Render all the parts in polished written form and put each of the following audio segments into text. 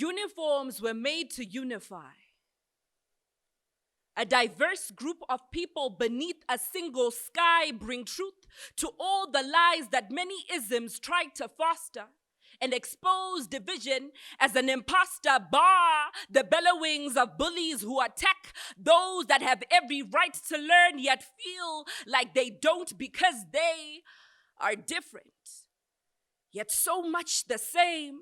Uniforms were made to unify. A diverse group of people beneath a single sky bring truth to all the lies that many isms tried to foster and expose division as an imposter, bar the bellowings of bullies who attack those that have every right to learn yet feel like they don't because they are different, yet so much the same.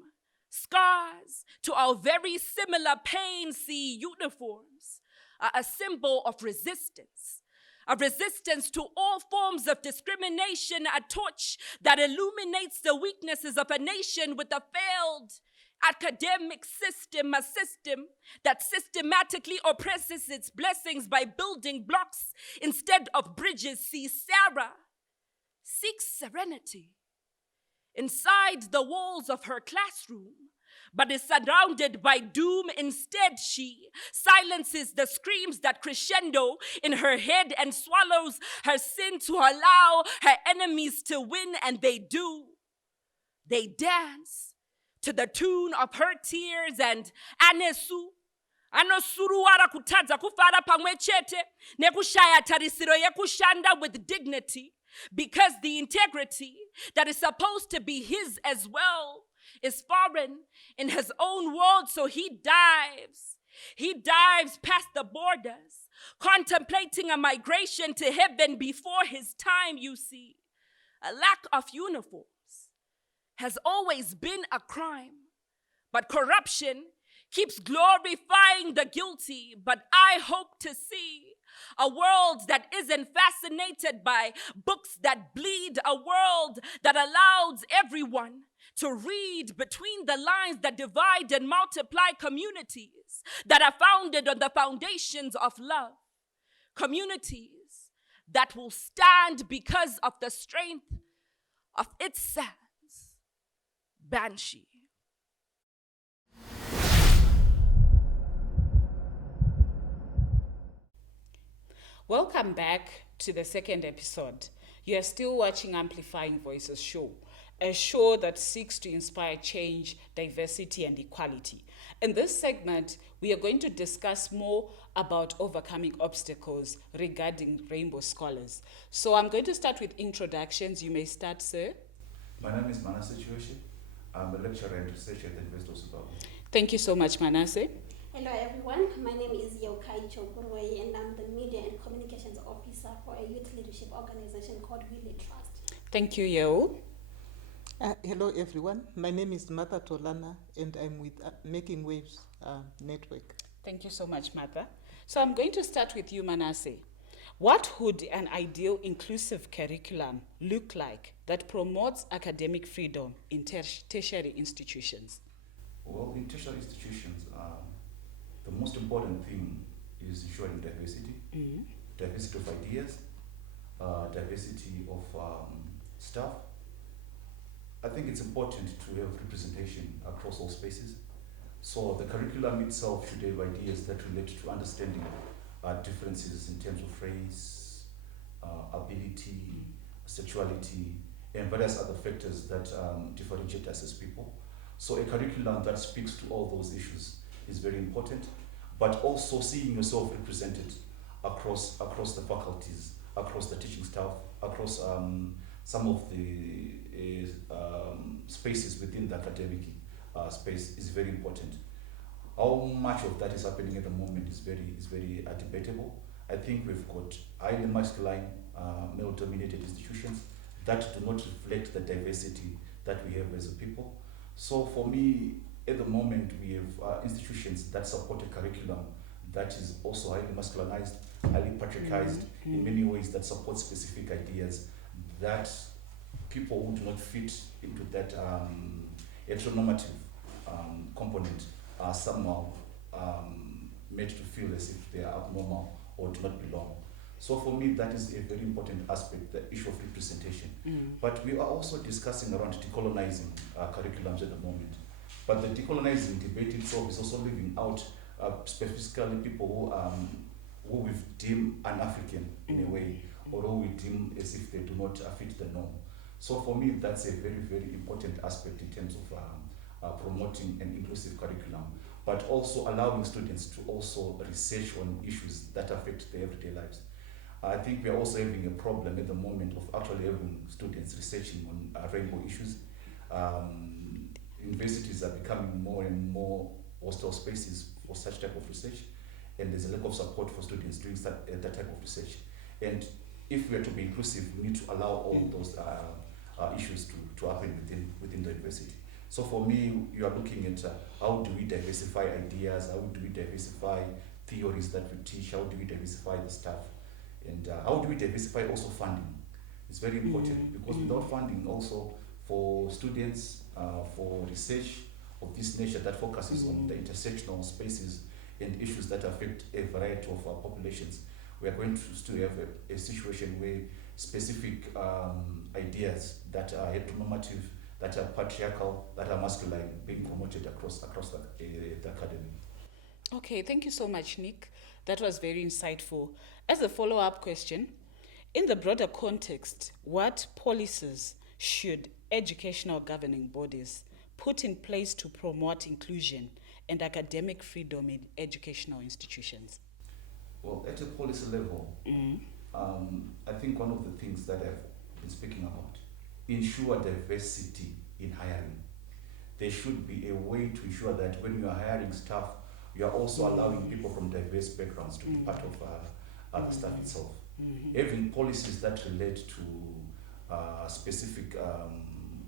Scars to our very similar pain. See, uniforms are a symbol of resistance, a resistance to all forms of discrimination, a torch that illuminates the weaknesses of a nation with a failed academic system, a system that systematically oppresses its blessings by building blocks instead of bridges. See, Sarah seeks serenity inside the walls of her classroom, but is surrounded by doom. Instead, she silences the screams that crescendo in her head and swallows her sin to allow her enemies to win, and they do. They dance to the tune of her tears and anesu. Anosuruwara kutadza kufara pamwe chete nekushaya tarisiro yekushanda with dignity, because the integrity that is supposed to be his as well is foreign in his own world. So he dives past the borders, contemplating a migration to heaven before his time. You see, a lack of uniforms has always been a crime, but corruption keeps glorifying the guilty. But I hope to see a world that isn't fascinated by books that bleed, a world that allows everyone to read between the lines that divide and multiply, communities that are founded on the foundations of love, communities that will stand because of the strength of its sands. Banshee. Welcome back to the second episode. You are still watching Amplifying Voices show, a show that seeks to inspire change, diversity, and equality. In this segment, we are going to discuss more about overcoming obstacles regarding Rainbow Scholars. So I'm going to start with introductions. You may start, sir. My name is Manasseh Chioshe. I'm a lecturer and researcher at the University of Zimbabwe. Thank you so much, Manasseh. Hello everyone, my name is Yokai Choburwe and I'm the Media and Communications Officer for a youth leadership organization called Willie Trust. Thank you, Yeo. Hello everyone, my name is Martha Tolana and I'm with Making Waves Network. Thank you so much, Martha. So I'm going to start with you, Manasseh. What would an ideal inclusive curriculum look like that promotes academic freedom in tertiary institutions? Well, in tertiary institutions, the most important thing is ensuring diversity, diversity of ideas, diversity of staff. I think it's important to have representation across all spaces. So the curriculum itself should have ideas that relate to understanding differences in terms of race, ability, sexuality, and various other factors that differentiate us as people. So a curriculum that speaks to all those issues is very important, but also seeing yourself represented across the faculties, across the teaching staff, across some of the spaces within the academic space is very important. How much of that is happening at the moment is very debatable. I think we've got highly masculine, male-dominated institutions that do not reflect the diversity that we have as a people. So for me, at the moment, we have institutions that support a curriculum that is also highly masculinized, highly patriarchized, in many ways that support specific ideas that people who do not fit into that heteronormative component are somehow made to feel as if they are abnormal or do not belong. So for me, that is a very important aspect, the issue of representation. But we are also discussing around decolonizing curriculums at the moment. But the decolonizing debate itself is also leaving out specifically people who we deem un-African in a way, or who we deem as if they do not fit the norm. So for me, that's a very, very important aspect in terms of promoting an inclusive curriculum, but also allowing students to also research on issues that affect their everyday lives. I think we are also having a problem at the moment of actually having students researching on rainbow issues. Universities are becoming more and more hostile spaces for such type of research, and there's a lack of support for students doing that type of research. And if we are to be inclusive, we need to allow all those issues to happen within the university. So for me, you are looking at how do we diversify ideas, how do we diversify theories that we teach, how do we diversify the staff, and how do we diversify also funding. It's very important because without funding also for students, for research of this nature that focuses on the intersectional spaces and issues that affect a variety of populations, we are going to still have a situation where specific ideas that are heteronormative, that are patriarchal, that are masculine, being promoted across the academy. Okay, thank you so much, Nick. That was very insightful. As a follow-up question, in the broader context, what policies should educational governing bodies put in place to promote inclusion and academic freedom in educational institutions? Well, at a policy level, I think one of the things that I've been speaking about, ensure diversity in hiring. There should be a way to ensure that when you are hiring staff, you are also allowing people from diverse backgrounds to be part of the staff itself. Having policies that relate to specific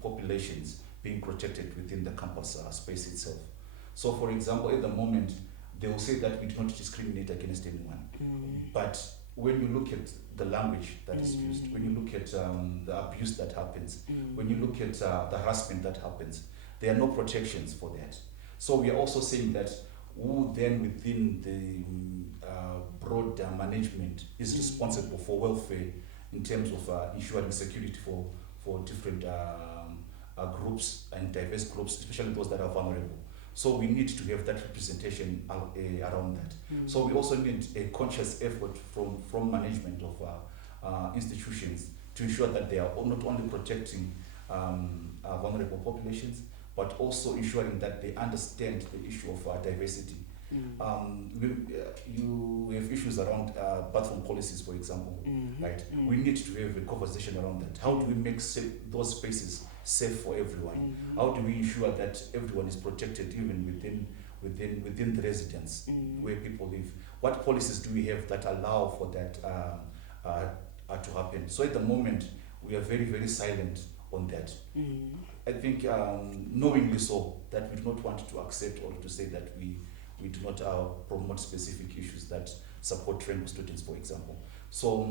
populations being protected within the campus space itself. So, for example, at the moment, they will say that we do not discriminate against anyone. But when you look at the language that is used, when you look at the abuse that happens, when you look at the harassment that happens, there are no protections for that. So we are also saying that who then within the broad management is responsible for welfare in terms of ensuring security for different groups and diverse groups, especially those that are vulnerable. So we need to have that representation around that. So we also need a conscious effort from management of institutions to ensure that they are not only protecting vulnerable populations, but also ensuring that they understand the issue of diversity. You have issues around bathroom policies, for example, right? We need to have a conversation around that. How do we make those spaces safe for everyone? How do we ensure that everyone is protected, even within the residence where people live? What policies do we have that allow for that to happen? So at the moment, we are very, very silent on that. I think knowingly so, that we do not want to accept or to say that we do not promote specific issues that support rainbow students, for example. So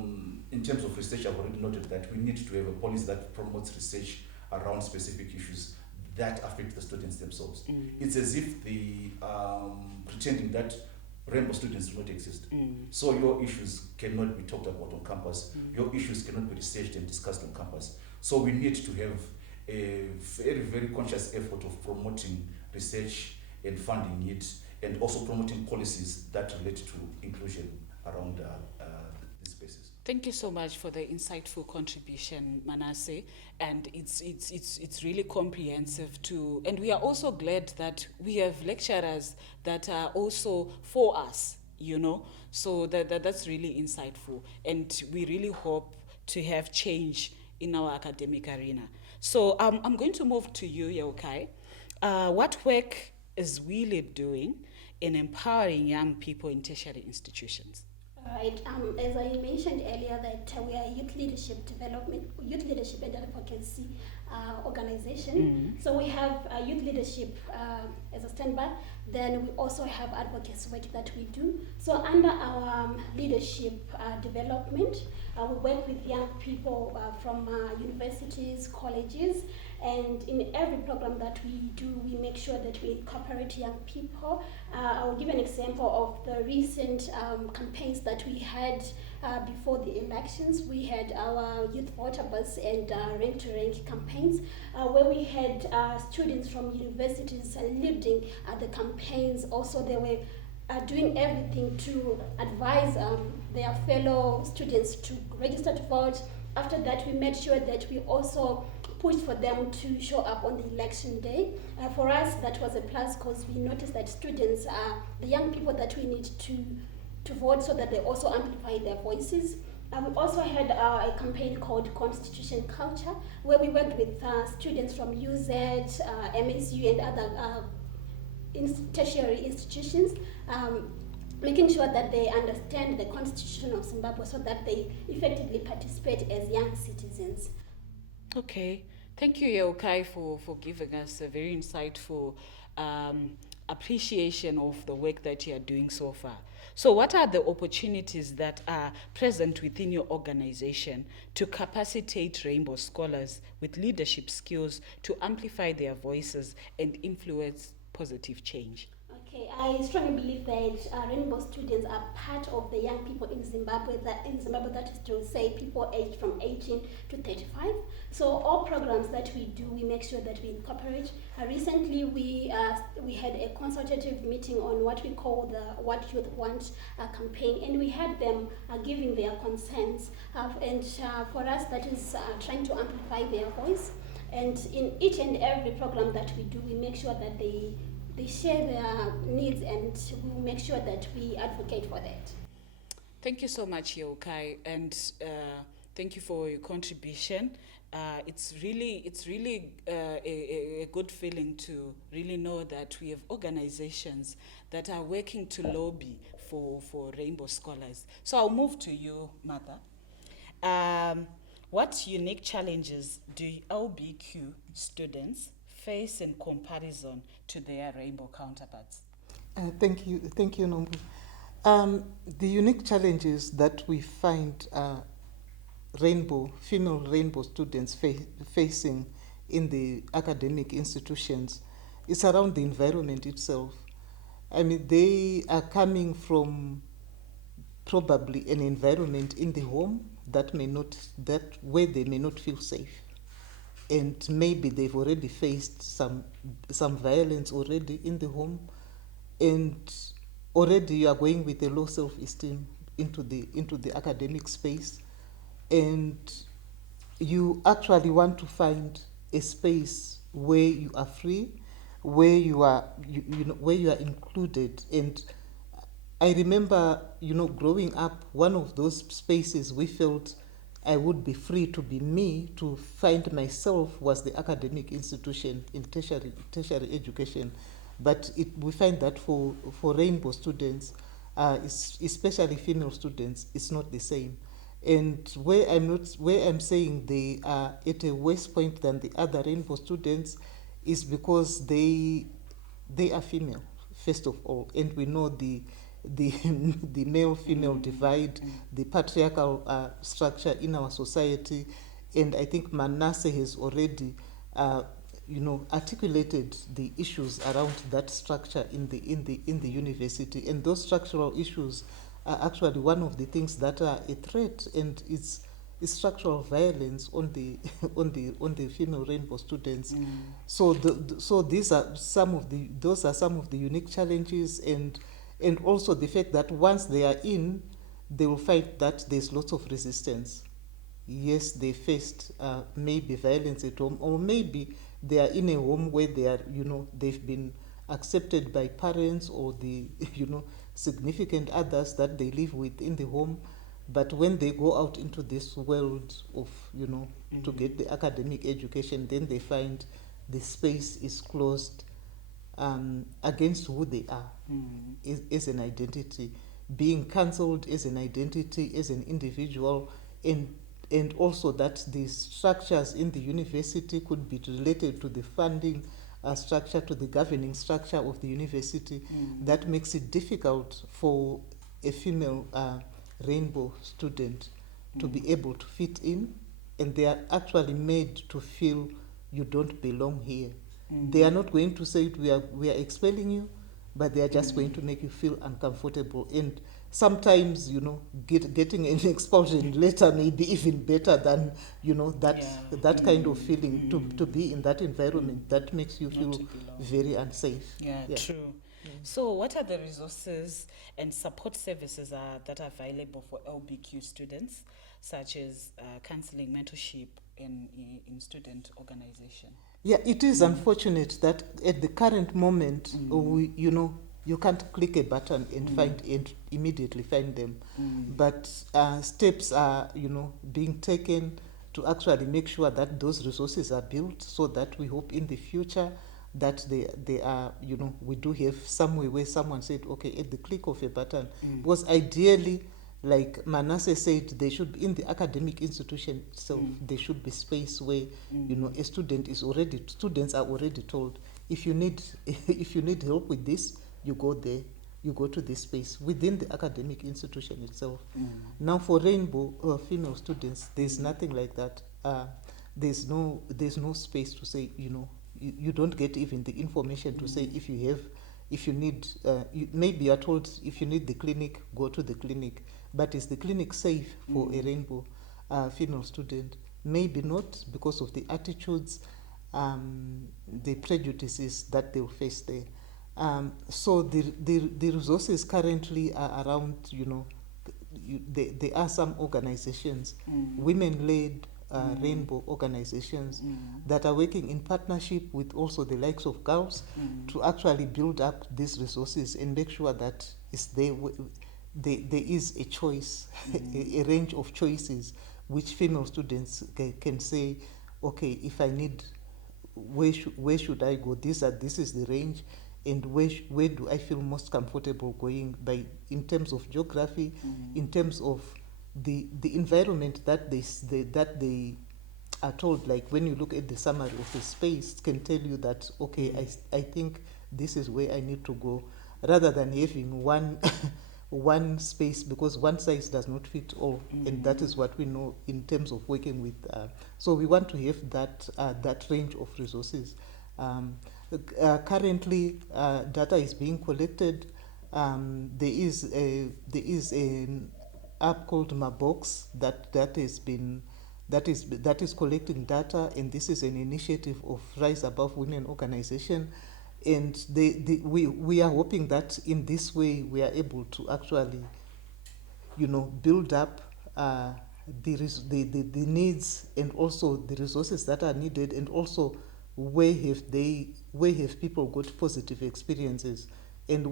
in terms of research, I've already noted that we need to have a policy that promotes research around specific issues that affect the students themselves. It's as if the pretending that rainbow students do not exist. So your issues cannot be talked about on campus. Your issues cannot be researched and discussed on campus. So we need to have a very, very conscious effort of promoting research and funding it, and also promoting policies that relate to inclusion around these spaces. Thank you so much for the insightful contribution, Manasseh, and it's really comprehensive too. And we are also glad that we have lecturers that are also for us, so that's really insightful, and we really hope to have change in our academic arena. So I'm going to move to you, Yaukai. What work is Wheelie doing in empowering young people in tertiary institutions? Right. As I mentioned earlier, that we are a youth leadership and advocacy organization. So we have youth leadership as a standby. Then we also have advocacy work that we do. So under our leadership development, we work with young people from universities, colleges, and in every program that we do, we make sure that we incorporate young people. I'll give an example of the recent campaigns that we had before the elections. We had our youth voter bus and rank-to-rank campaigns where we had students from universities leading the campaigns. Also, they were doing everything to advise their fellow students to register to vote. After that, we made sure that we also pushed for them to show up on the election day. For us, that was a plus because we noticed that students are the young people that we need to vote so that they also amplify their voices. We also had a campaign called Constitution Culture, where we worked with students from UZ, MSU, and other tertiary institutions, making sure that they understand the Constitution of Zimbabwe so that they effectively participate as young citizens. Okay, thank you, Yokai, for giving us a very insightful appreciation of the work that you are doing so far. So what are the opportunities that are present within your organization to capacitate Rainbow Scholars with leadership skills to amplify their voices and influence positive change? Okay, I strongly believe that Rainbow students are part of the young people in Zimbabwe. That is to say, people aged from 18 to 35. So all programs that we do, we make sure that we incorporate. Recently, we had a consultative meeting on what we call the What Youth Want campaign, and we had them giving their consents. And for us, that is trying to amplify their voice. And in each and every program that we do, we make sure that they share their needs, and we'll make sure that we advocate for that. Thank you so much, Yokai, and thank you for your contribution. It's really a good feeling to really know that we have organizations that are working to lobby for Rainbow Scholars. So I'll move to you, Martha. What unique challenges do LBQ students face in comparison to their Rainbow counterparts? Thank you, Nombu. The unique challenges that we find female rainbow students facing in the academic institutions is around the environment itself. I mean, they are coming from probably an environment in the home where they may not feel safe. And maybe they've already faced some violence already in the home, and already you are going with a low self-esteem into the academic space, and you actually want to find a space where you are free, where you are where you are included. And I remember, growing up, one of those spaces we felt I would be free to be me, to find myself, was the academic institution in tertiary education. But we find that for rainbow students, especially female students, it's not the same. And where I'm saying they are at a worse point than the other rainbow students is because they are female, first of all, and we know the male-female divide, the patriarchal structure in our society, and I think Manasseh has already, articulated the issues around that structure in the university, and those structural issues are actually one of the things that are a threat, and it's structural violence on the female rainbow students. So those are some of the unique challenges, and also the fact that once they are in, they will find that there's lots of resistance. Yes, they faced maybe violence at home, or maybe they are in a home where they are, they've been accepted by parents or the, significant others that they live with in the home. But when they go out into this world of, to get the academic education, then they find the space is closed against who they are as an identity, being cancelled as an identity, as an individual, and also that the structures in the university could be related to the funding structure, to the governing structure of the university. That makes it difficult for a female rainbow student to be able to fit in, and they are actually made to feel you don't belong here. They are not going to say we are expelling you, but they are just going to make you feel uncomfortable. And sometimes, getting an expulsion letter may be even better than, that kind of feeling, to be in that environment that makes you feel very unsafe. Yeah, true. So what are the resources and support services that are available for LBQ students such as counseling, mentorship in student organization. Yeah, it is unfortunate that at the current moment, you can't click a button and immediately find them. But steps are, being taken to actually make sure that those resources are built, so that we hope in the future that they are, we do have somewhere where someone said, okay, at the click of a button, was ideally, like Manasseh said, they should be in the academic institution itself. There should be space where a students are already told, if you need if you need help with this, you go there, you go to this space within the academic institution itself. Now for Rainbow female students, there's nothing like that. There's no space to say, you don't get even the information to say, if you need, maybe you're told, if you need the clinic, go to the clinic. But is the clinic safe for a Rainbow female student? Maybe not, because of the attitudes, the prejudices that they'll face there. So the resources currently are around, there are some organizations, women-led Rainbow organizations, that are working in partnership with also the likes of girls, to actually build up these resources and make sure that there is a choice, a range of choices, which female students can say, okay, if I need, where should I go? This is the range, and where do I feel most comfortable going, by, in terms of geography, in terms of the environment that they are told. Like when you look at the summary of the space, can tell you that, okay, I think this is where I need to go, rather than having one one space, because one size does not fit all, and that is what we know in terms of working with. So we want to have that range of resources. Currently, data is being collected. There is an app called Mabox that is collecting data, and this is an initiative of Rise Above Women organization. And we are hoping that in this way we are able to actually, build up the needs, and also the resources that are needed, and also where have people got positive experiences, and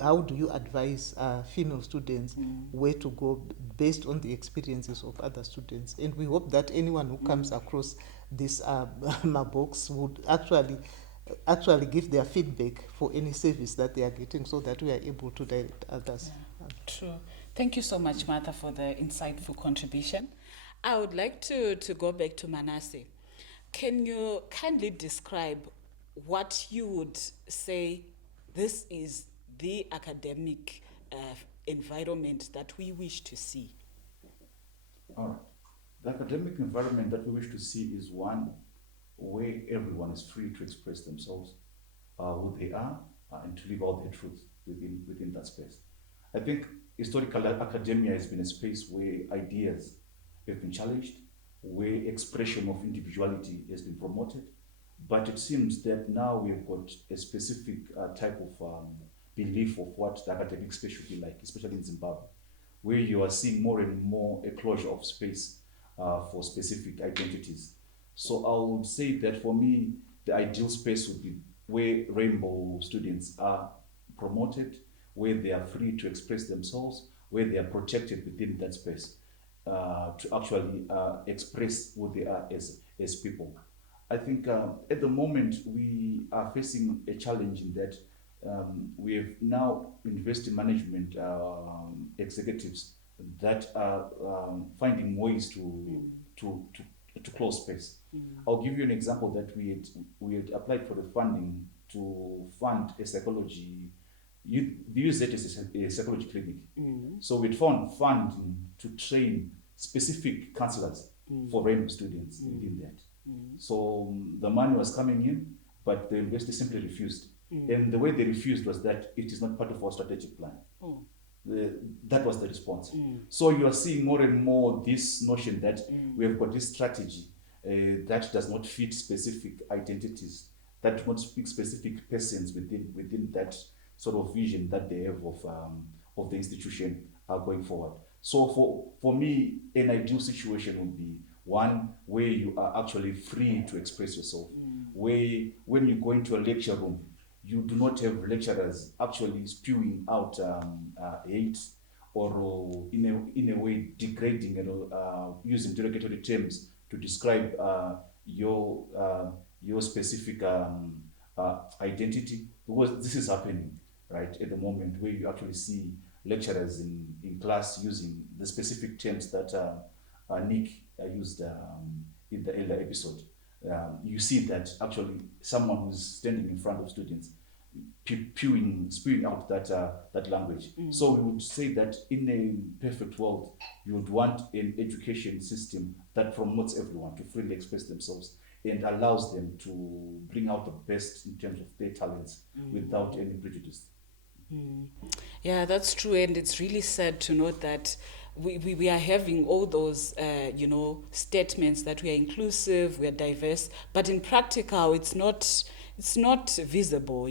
how do you advise female students where to go based on the experiences of other students. And we hope that anyone who comes across this Mabox would actually give their feedback for any service that they are getting, so that we are able to direct others. True. Thank you so much, Martha, for the insightful contribution. I would like to go back to Manasseh. Can you kindly describe what you would say this is the academic environment that we wish to see? All right. The academic environment that we wish to see is one where everyone is free to express themselves, who they are, and to live out their truth within that space. I think historical academia has been a space where ideas have been challenged, where expression of individuality has been promoted. But it seems that now we've got a specific type of belief of what the academic space should be like, especially in Zimbabwe, where you are seeing more and more a closure of space for specific identities. So I would say that for me, the ideal space would be where Rainbow students are promoted, where they are free to express themselves, where they are protected within that space to actually express who they are as people. I think at the moment we are facing a challenge in that we have now university management executives that are finding ways to close space. I'll give you an example that we had applied for the funding to fund a psychology. We use that as a psychology clinic. So we'd found funding to train specific counselors for Rainbow students within that. So the money was coming in, but the university simply refused. And the way they refused was that it is not part of our strategic plan. That was the response. So you are seeing more and more this notion that we have got this strategy that does not fit specific identities, that does not speak specific persons within that sort of vision that they have of the institution going forward. So for me, an ideal situation would be one where you are actually free to express yourself, where when you go into a lecture room, you do not have lecturers actually spewing out hate or in a way degrading, using derogatory terms to describe your specific identity, because this is happening right at the moment, where you actually see lecturers in class using the specific terms that Nick used in the earlier episode. You see that actually someone who's standing in front of students spewing out that language. So we would say that in a perfect world, you would want an education system that promotes everyone to freely express themselves and allows them to bring out the best in terms of their talents without any prejudice. Yeah, that's true, and it's really sad to note that we are having all those statements that we are inclusive, we are diverse, but in practical it's not visible,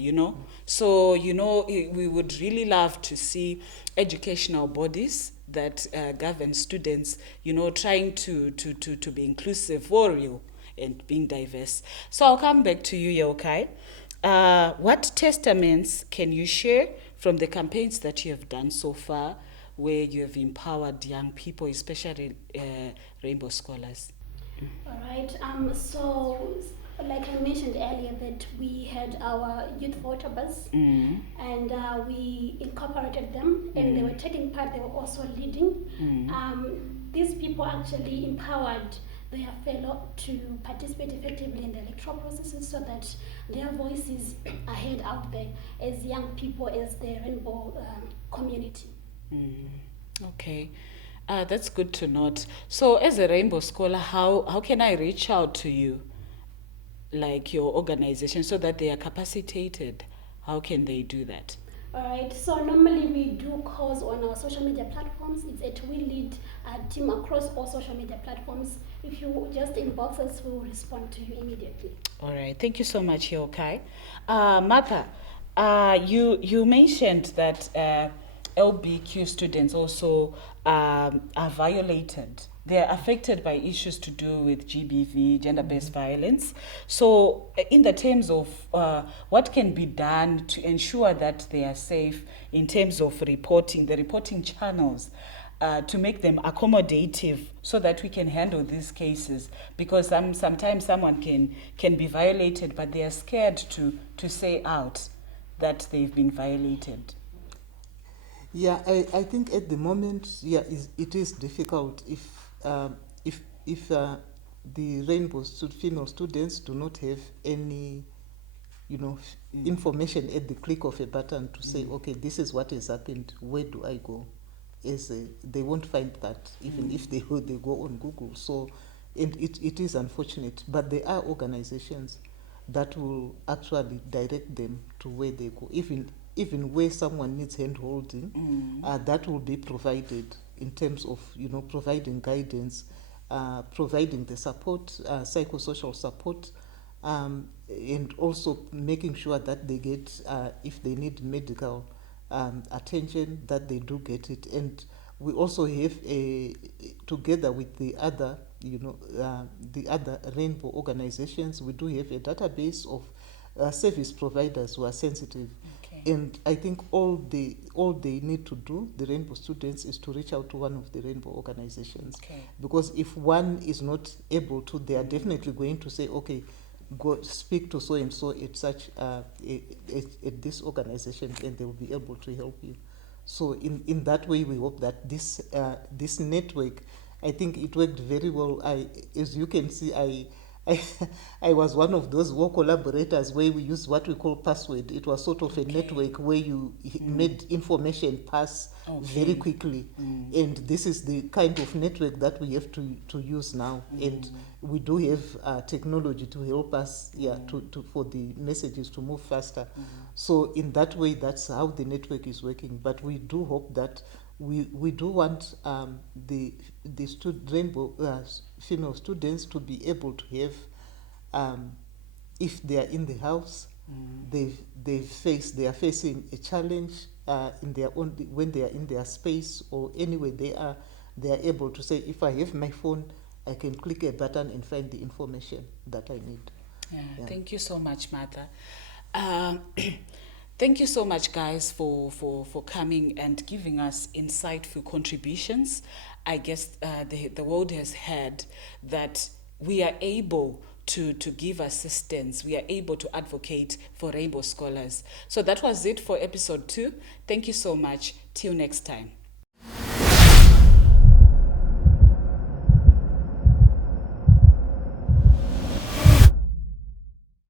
So we would really love to see educational bodies that govern students, trying to be inclusive for real and being diverse. So I'll come back to you, Yokai. What testaments can you share from the campaigns that you have done so far, where you have empowered young people, especially Rainbow Scholars? All right. So, like I mentioned earlier, that we had our youth voter bus, and we incorporated them, and they were taking part. They were also leading. These people actually empowered their fellow to participate effectively in the electoral processes, so that their voices are heard out there as young people, as the rainbow community. Okay. That's good to note. So, as a Rainbow Scholar, how can I reach out to you, like your organization, so that they are capacitated? How can they do that? All right, so normally we do calls on our social media platforms. It's a We Lead team across all social media platforms. If you just inbox us, we will respond to you immediately. All right, thank you so much, Yokai. Martha, you mentioned that LBQ students also are violated. They are affected by issues to do with GBV, gender-based violence. So, in the terms of what can be done to ensure that they are safe, in terms of reporting, the reporting channels, to make them accommodative, so that we can handle these cases, because sometimes someone can be violated, but they are scared to say out that they've been violated. Yeah, I think at the moment, yeah, it is difficult if the female students do not have any, information at the click of a button to say, okay, this is what has happened. Where do I go? They won't find that even if they go on Google. So, and it is unfortunate, but there are organizations that will actually direct them to where they go. Even where someone needs hand holding, that will be provided in terms of providing guidance, providing the support, psychosocial support, and also making sure that they get, if they need medical attention, that they do get it. And we also have together with the other rainbow organizations, we do have a database of service providers who are sensitive. Okay. And I think all they need to do, the rainbow students, is to reach out to one of the rainbow organizations. Okay. Because if one is not able to, they are definitely going to say, okay, go speak to so and so at such at this organization, and they will be able to help you. So in that way, we hope that this network, I think it worked very well. As you can see, I was one of those war collaborators where we used what we call password. It was sort of a network where you made information pass very quickly. And this is the kind of network that we have to use now. And we do have technology to help us for the messages to move faster. So in that way, that's how the network is working. But we do hope that we do want the rainbow female students to be able to have, if they are in the house, they are facing a challenge in their own, when they are in their space or anywhere they are able to say, if I have my phone, I can click a button and find the information that I need. Yeah. Thank you so much, Martha. Um, thank you so much, guys, for coming and giving us insightful contributions. I guess the world has heard that we are able to give assistance. We are able to advocate for Rainbow Scholars. So that was it for episode 2. Thank you so much. Till next time.